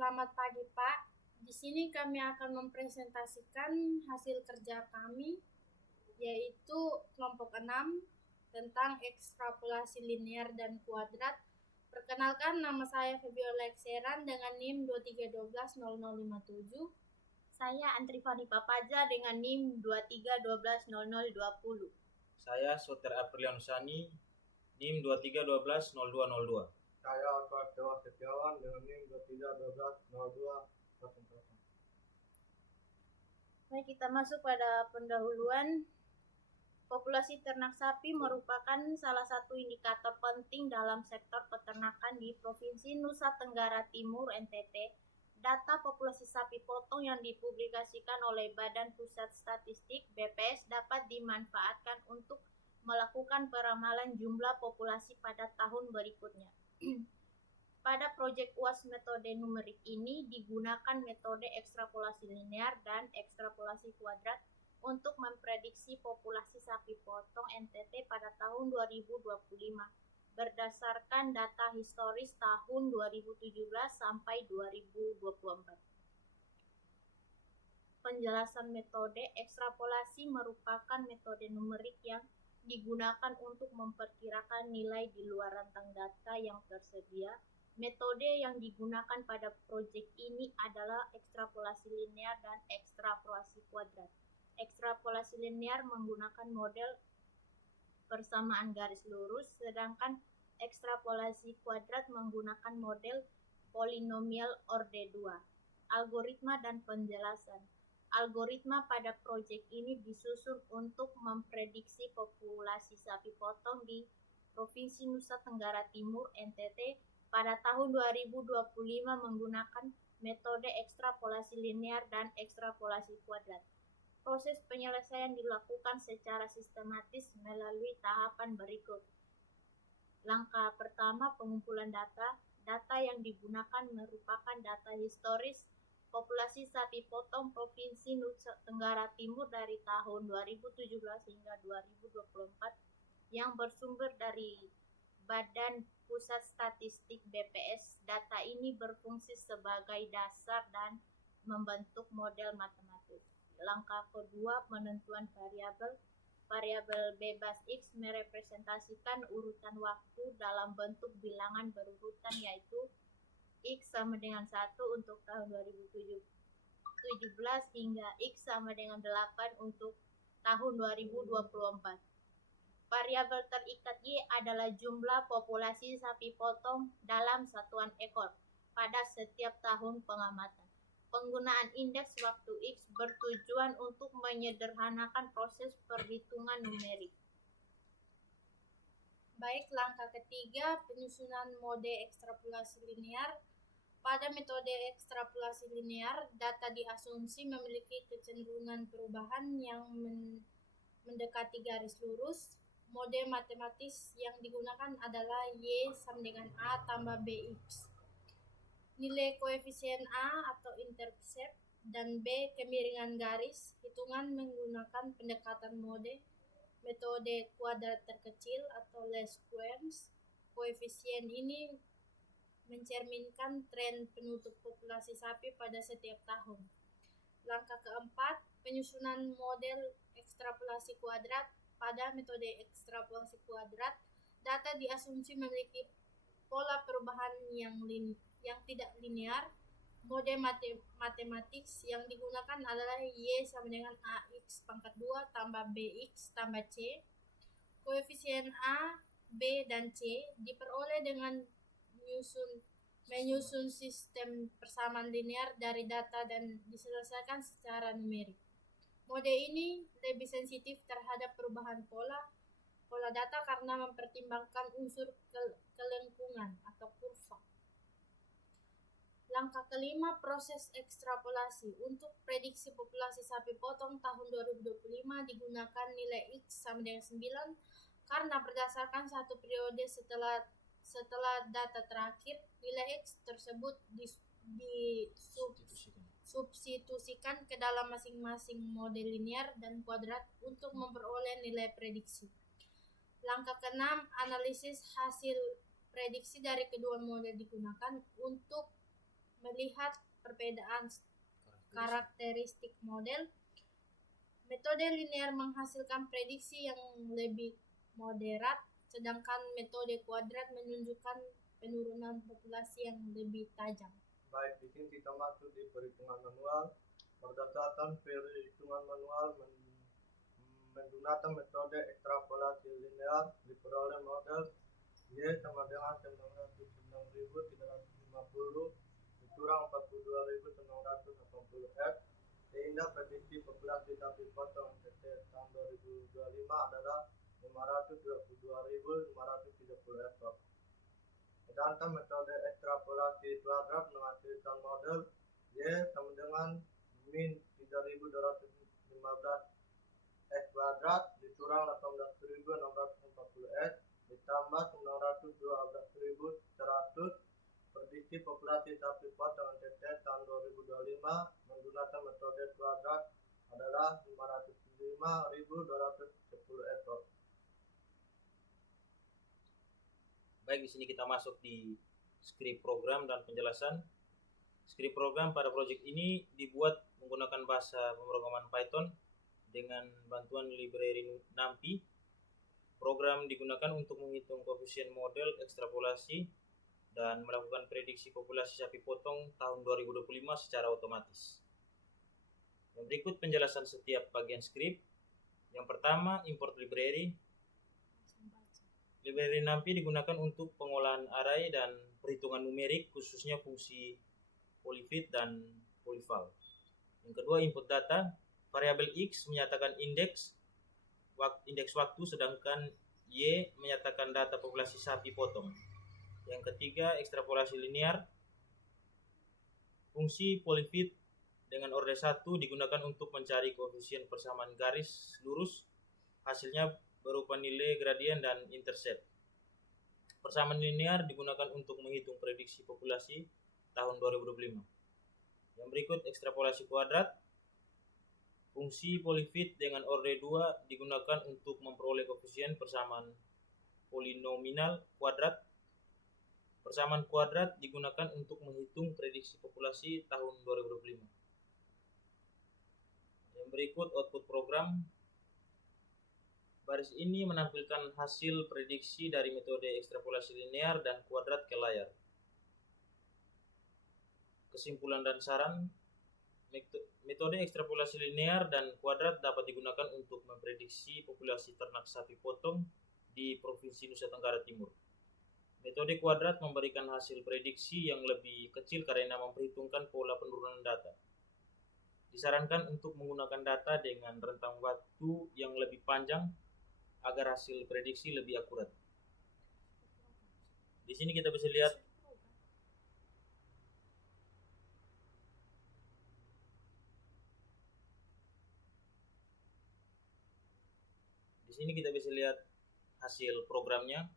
Selamat pagi Pak. Di sini kami akan mempresentasikan hasil kerja kami, yaitu kelompok 6 tentang ekstrapolasi linear dan kuadrat. Perkenalkan, nama saya Febiola Ekseran dengan NIM 23120057. Saya Antrifani Papaja dengan NIM 23120020. Saya Soter Aprilianusani, NIM 23120202. Saya Oswald Dewa Setiawan dengan NIM 23120200. Baik, kita masuk pada pendahuluan. Populasi ternak sapi merupakan salah satu indikator penting dalam sektor peternakan di Provinsi Nusa Tenggara Timur (NTT). Data populasi sapi potong yang dipublikasikan oleh Badan Pusat Statistik (BPS) dapat dimanfaatkan untuk melakukan peramalan jumlah populasi pada tahun berikutnya. Pada proyek UAS metode numerik ini digunakan metode ekstrapolasi linear dan ekstrapolasi kuadrat untuk memprediksi populasi sapi potong NTT pada tahun 2025 berdasarkan data historis tahun 2017 sampai 2024. Penjelasan metode ekstrapolasi merupakan metode numerik yang digunakan untuk memperkirakan nilai di luar rentang data yang tersedia. Metode yang digunakan pada proyek ini adalah ekstrapolasi linear dan ekstrapolasi kuadrat. Ekstrapolasi linear menggunakan model persamaan garis lurus, sedangkan ekstrapolasi kuadrat menggunakan model polinomial orde 2. Algoritma dan penjelasan. Algoritma pada proyek ini disusun untuk memprediksi populasi sapi potong di Provinsi Nusa Tenggara Timur (NTT) pada tahun 2025 menggunakan metode ekstrapolasi linear dan ekstrapolasi kuadrat. Proses penyelesaian dilakukan secara sistematis melalui tahapan berikut. Langkah pertama, pengumpulan data. Data yang digunakan merupakan data historis populasi sapi potong Provinsi Nusa Tenggara Timur dari tahun 2017 hingga 2024 yang bersumber dari Badan Pusat Statistik BPS. Data ini berfungsi sebagai dasar dan membentuk model matematis. Langkah kedua, penentuan variabel. Variabel bebas X merepresentasikan urutan waktu dalam bentuk bilangan berurutan, yaitu X sama dengan 1 untuk tahun 2017 hingga X sama dengan 8 untuk tahun 2024. Variabel terikat Y adalah jumlah populasi sapi potong dalam satuan ekor pada setiap tahun pengamatan. Penggunaan indeks waktu X bertujuan untuk menyederhanakan proses perhitungan numerik. Baik, langkah ketiga, penyusunan mode ekstrapolasi linear. Pada metode ekstrapolasi linear, data diasumsi memiliki kecenderungan perubahan yang mendekati garis lurus. Mode matematis yang digunakan adalah Y sama dengan A tambah BX. Nilai koefisien A atau intercept dan B kemiringan garis. Hitungan menggunakan pendekatan metode kuadrat terkecil atau least squares. Koefisien ini mencerminkan tren penutup populasi sapi pada setiap tahun. Langkah keempat, penyusunan model ekstrapolasi kuadrat. Pada metode ekstrapolasi kuadrat, data diasumsi memiliki pola perubahan yang tidak linear. Mode matematis yang digunakan adalah Y sama dengan AX pangkat 2 tambah BX tambah C. Koefisien A, B, dan C diperoleh dengan menyusun sistem persamaan linear dari data dan diselesaikan secara numerik. Mode ini lebih sensitif terhadap perubahan pola data karena mempertimbangkan unsur kelengkungan atau kurva. Langkah kelima, proses ekstrapolasi. Untuk prediksi populasi sapi potong tahun 2025 digunakan nilai X sama dengan 9 karena berdasarkan satu periode setelah data terakhir, nilai X tersebut disubstitusikan ke dalam masing-masing model linear dan kuadrat untuk memperoleh nilai prediksi. Langkah keenam, analisis hasil prediksi dari kedua model digunakan untuk melihat perbedaan karakteristik model, metode linear menghasilkan prediksi yang lebih moderat, sedangkan metode kuadrat menunjukkan penurunan populasi yang lebih tajam. Baik, di sini kita masuk di perhitungan manual. Berdasarkan perhitungan manual menggunakan metode ekstrapolasi linear, diperoleh model Y sama dengan 909.350 dikurang 42.980 F, sehingga prediksi populasi sapi potong NTT tahun 2025 adalah 522.530 ekor. Sedangkan metode ekstrapolasi kuadrat menghasilkan model Y sama dengan min 3.215 S kuadrat dikurang 18.640 S ditambah 912.100 prediksi populasi sapi potong NTT tahun 2025 menggunakan metode kuadrat adalah 505.210 ekor. Baik, di sini kita masuk di skrip program dan penjelasan. Skrip program pada proyek ini dibuat menggunakan bahasa pemrograman Python dengan bantuan library NumPy. Program digunakan untuk menghitung koefisien model ekstrapolasi dan melakukan prediksi populasi sapi potong tahun 2025 secara otomatis. Yang berikut penjelasan setiap bagian skrip. Yang pertama, import library. Library NumPy digunakan untuk pengolahan array dan perhitungan numerik, khususnya fungsi polyfit dan polyval. Yang kedua, input data. Variabel X menyatakan indeks waktu, sedangkan Y menyatakan data populasi sapi potong. Yang ketiga, ekstrapolasi linear. Fungsi polyfit dengan orde 1 digunakan untuk mencari koefisien persamaan garis lurus. Hasilnya berupa nilai gradien dan intercept. Persamaan linear digunakan untuk menghitung prediksi populasi tahun 2025. Yang berikut, ekstrapolasi kuadrat. Fungsi polyfit dengan orde 2 digunakan untuk memperoleh koefisien persamaan polinominal kuadrat. Persamaan kuadrat digunakan untuk menghitung prediksi populasi tahun 2025. Yang berikut, output program. Baris ini menampilkan hasil prediksi dari metode ekstrapolasi linear dan kuadrat ke layar. Kesimpulan dan saran. Metode ekstrapolasi linear dan kuadrat dapat digunakan untuk memprediksi populasi ternak sapi potong di Provinsi Nusa Tenggara Timur. Metode kuadrat memberikan hasil prediksi yang lebih kecil karena memperhitungkan pola penurunan data. Disarankan untuk menggunakan data dengan rentang waktu yang lebih panjang agar hasil prediksi lebih akurat. Di sini kita bisa lihat hasil programnya.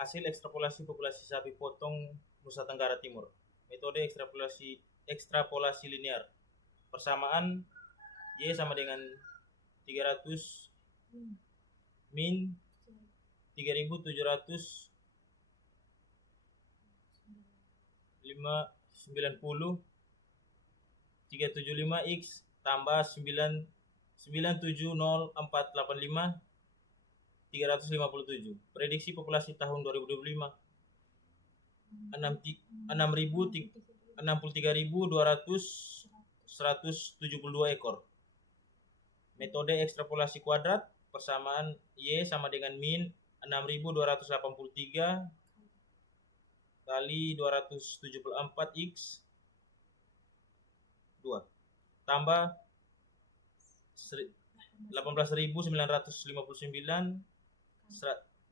Hasil ekstrapolasi populasi sapi potong Nusa Tenggara Timur. Metode ekstrapolasi linear. Persamaan Y sama dengan 300 min 3.790 375 X tambah 970.485 357. Prediksi populasi tahun 2025 63.172 ekor. Metode ekstrapolasi kuadrat. Persamaan Y sama dengan min 6.283 kali 274 X 2 tambah 18.959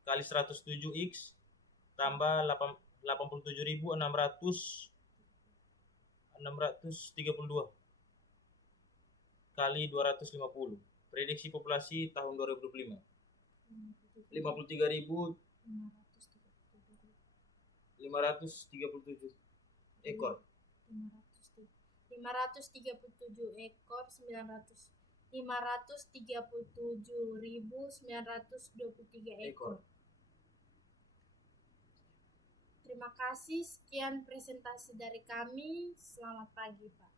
kali 107 X tambah 87.632 kali 250. Prediksi populasi tahun 2025 53.500 537 ekor. 537 ekor 537.923 ekor. Terima kasih, sekian presentasi dari kami. Selamat pagi, Pak.